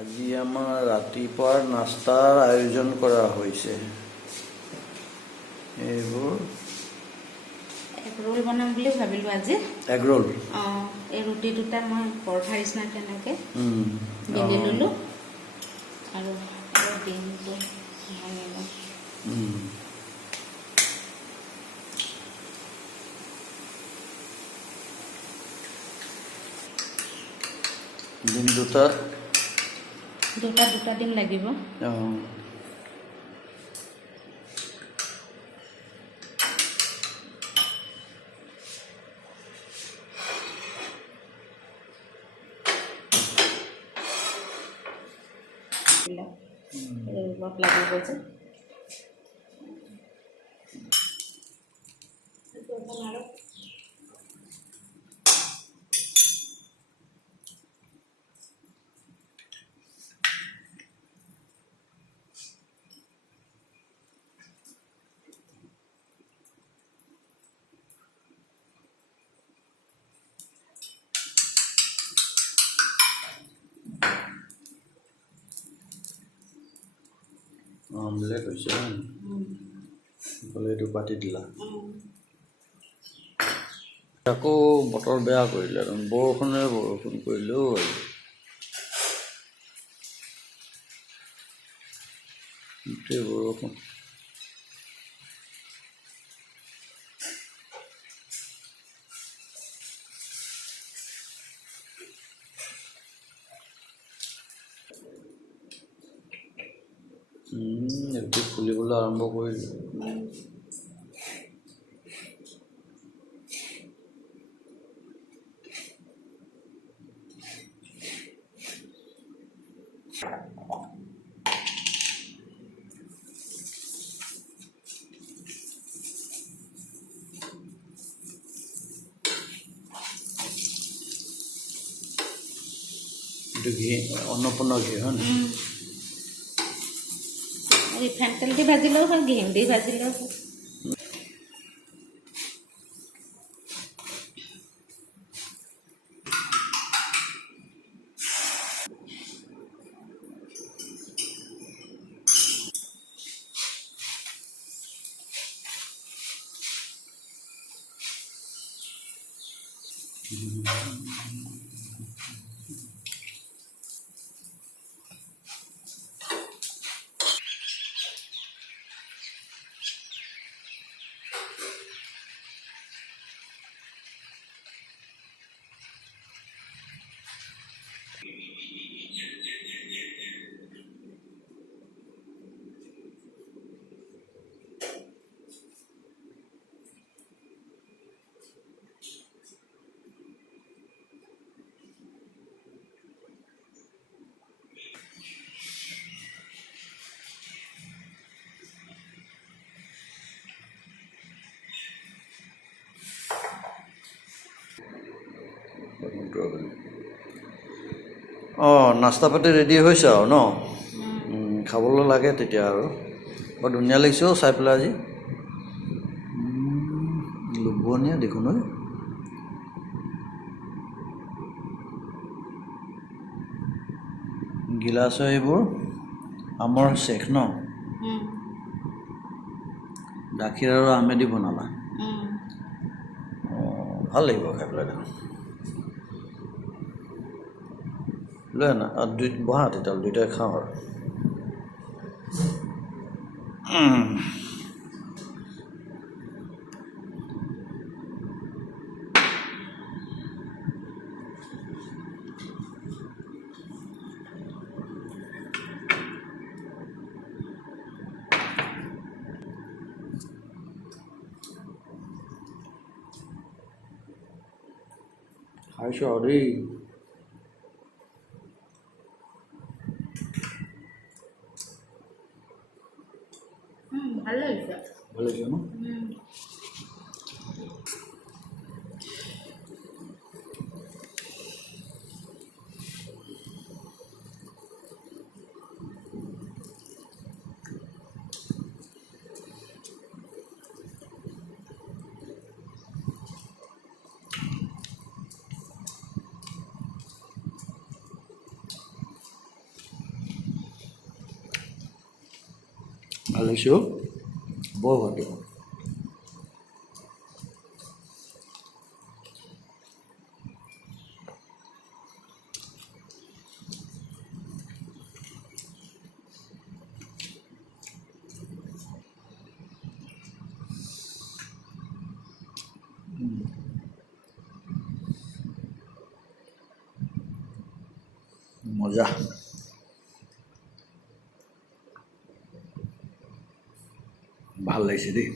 আজি আমাৰ ৰাতিপুৱাৰ নাস্তাৰ আয়োজন কৰা হৈছে। এইবোৰ এগ ৰোল বনাম বুলি ভাবিলোঁ আজি। Egg roll. এই ৰুটি দুটা মই পৰঠাৰ নিচিনা তেনেকৈ বেলি ল'লোঁ আৰু ডিমটো ভাঙি ল'ম। ডিম দুটা ডিম লাগিব। অলপ লাগিব যে অমলেট হৈছে এইটো পাতি দিলা। আকৌ বতৰ বেয়া কৰিলে বৰষুণ কৰিলেও গোটেই বৰষুণ। ৰুটি ফুলিবলৈ আৰম্ভ কৰিলোঁ। এইটো ঘি অন্নপূৰ্ণা ঘি হয় নে? ৰিফাইন তেল দি ভাজিলেও হয়, ঘিউ দি ভাজিলেও হয়। নাস্তা পাতি ৰেডি হৈছে আৰু ন? খাবলৈ লাগে তেতিয়া আৰু বৰ ধুনীয়া লাগিছে চাই পেলাই আজি। লোভনীয়া দেখোন। গিলাচৰ এইবোৰ আমৰ চেক ন? গাখীৰ আৰু আমেদি বনালা? ভাল লাগিব খাই পেলাই দেখোন। লৈ আনা বহা তেতিয়াহ'লে দুয়োটাই খাওঁ আৰু। খাইছোঁ আৰু দেই। ভাল লাগিছে। ভাল লাগিছে ন? ভাল লাগিছে অ'। বৰ সোৱাদ। মজা। ভাল লাগিছে দেই।